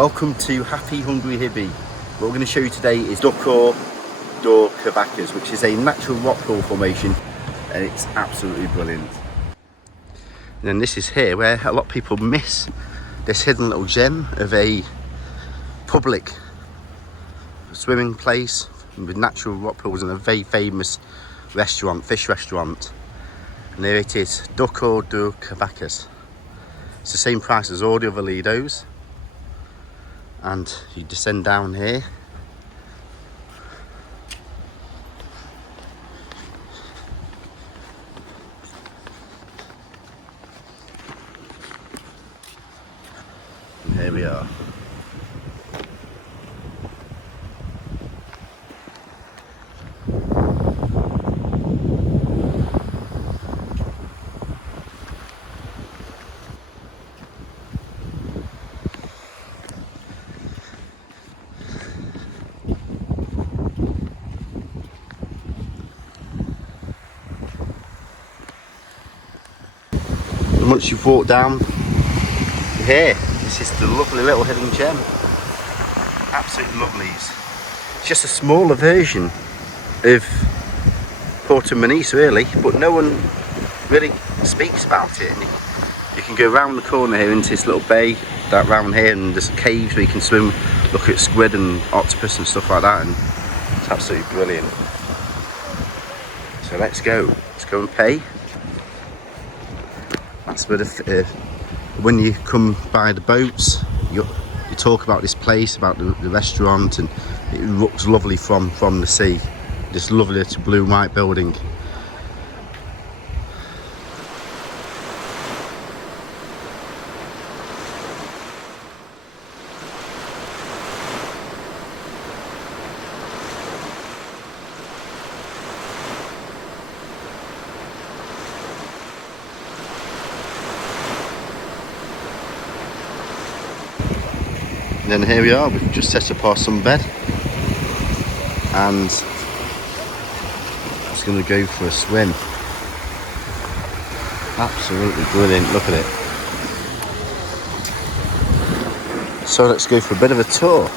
Welcome to Happy Hungry Hippie. What we're going to show you today is Doca do Cavacas, which is a natural rock pool formation, and it's absolutely brilliant. And then this is here where a lot of people miss this hidden little gem of a public swimming place with natural rock pools and a very famous restaurant, fish restaurant. And there it is, Doca do Cavacas. It's the same price as all the other Lidos. And you descend down here. And here we are. Once you've walked down here, this is the lovely little hidden gem. Absolutely lovely. It's just a smaller version of Porto Muniz really, but no one really speaks about it. And you can go around the corner here into this little bay, that round here, and there's caves where you can swim, look at squid and octopus and stuff like that, and it's absolutely brilliant. So let's go and pay. That's where when you come by the boats, you talk about this place, about the restaurant, and it looks lovely from the sea. This lovely little blue and white building. And then here we are, we've just set up our sunbed and just going to go for a swim. Absolutely brilliant, look at it. So let's go for a bit of a tour.